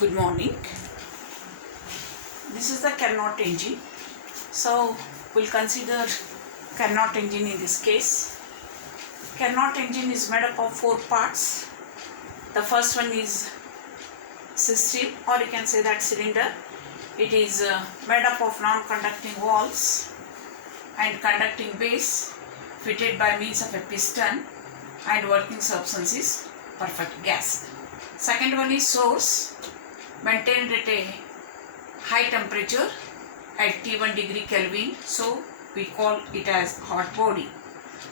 Good morning. This is the Carnot Engine. So we'll consider Carnot Engine in this case. Carnot Engine is made up of 4 parts. The first one is system, or you can say that cylinder. It is made up of non-conducting walls and conducting base fitted by means of a piston, and working substance is perfect gas. Second one is source, maintained at a high temperature at T1 degree Kelvin, so we call it as hot body.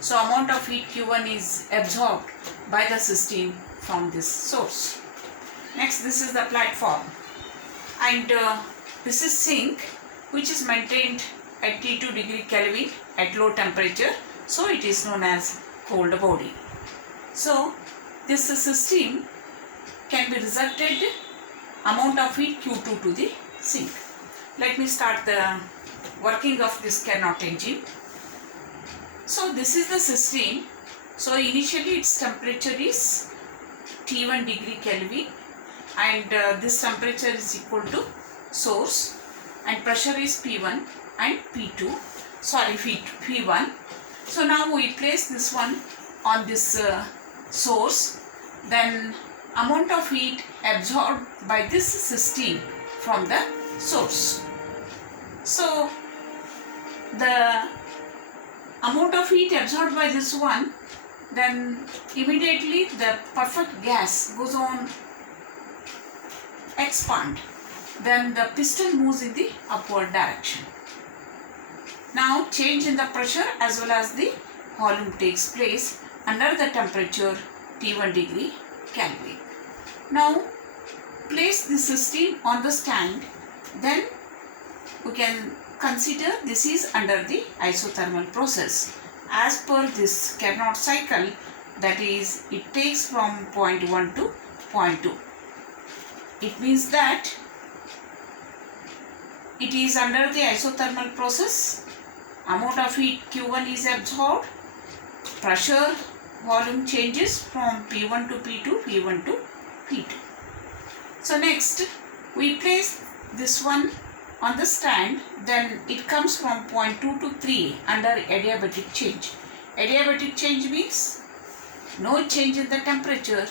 So amount of heat Q1 is absorbed by the system from this source. Next, this is the platform, and this is sink, which is maintained at T2 degree Kelvin at low temperature, so it is known as cold body. So this system can be resulted amount of heat Q2 to the sink. Let me start the working of this Carnot engine. So this is the system. So initially its temperature is T1 degree Kelvin, and this temperature is equal to source, and pressure is P1 and P2, P1. So now we place this one on this source, then amount of heat absorbed by this system from the source. So the amount of heat absorbed by this one, then immediately the perfect gas goes on expand, then the piston moves in the upward direction. Now change in the pressure as well as the volume takes place under the temperature T1 degree Kelvin. Now place the system on the stand, then we can consider this is under the isothermal process. As per this Carnot cycle, that is, it takes from point 1 to point 2. It means that it is under the isothermal process. Amount of heat Q1 is absorbed, pressure volume changes from P1 to P2, P1 to P2. So next we place this one on the stand, then it comes from point 2 to 3 under adiabatic change. Adiabatic change means no change in the temperature,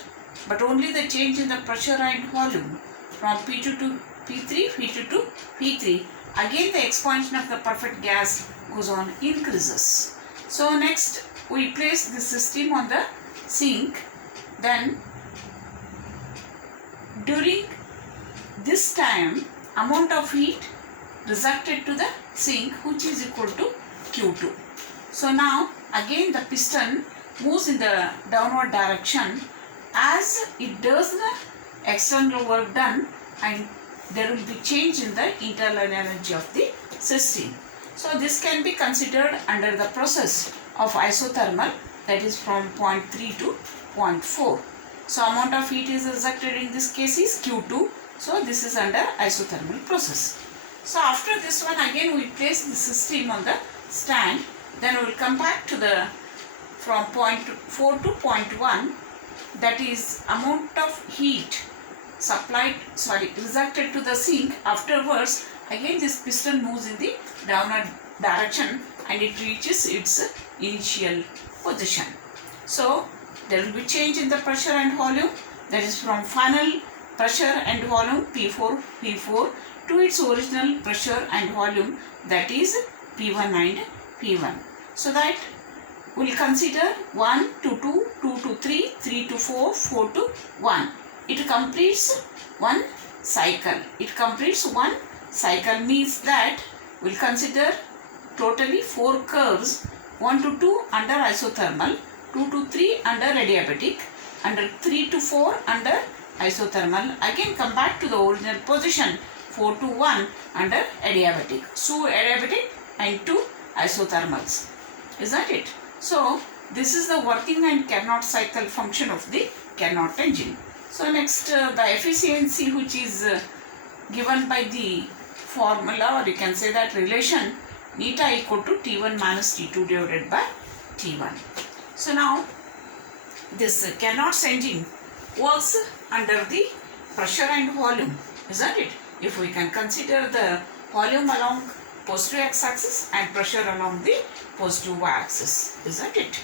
but only the change in the pressure and volume from P2 to P3, P2 to P3. Again the expansion of the perfect gas goes on, increases. So next we place the system on the sink, then during this time amount of heat resulted to the sink, which is equal to Q2. So now again the piston moves in the downward direction as it does the external work done, and there will be change in the internal energy of the system. So this can be considered under the process of isothermal, that is from point 3 to point 4. So amount of heat is resulted in this case is Q2. So this is under isothermal process. So after this one, again we place the system on the stand, then we will come back to the from point 4 to point 1, that is amount of heat resulted to the sink. Afterwards again this piston moves in the downward direction and it reaches its initial position. So there will be change in the pressure and volume, that is from final pressure and volume P4 to its original pressure and volume, that is P1 and P1. So that we will consider 1 to 2, 2 to 3, 3 to 4, 4 to 1. It completes one cycle. Means that we will consider totally 4 curves, 1 to 2 under isothermal, 2 to 3 under adiabatic, under 3 to 4 under isothermal, again come back to the original position 4 to 1 under adiabatic. So adiabatic and 2 isothermals. Is that it? So this is the working and Carnot cycle function of the Carnot engine. So next the efficiency, which is given by the formula, or you can say that relation neta equal to T1 minus T2 divided by T1. So now this Carnot engine works under the pressure and volume, isn't it? If we can consider the volume along positive x-axis and pressure along the positive y-axis, isn't it?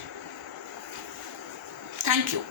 Thank you.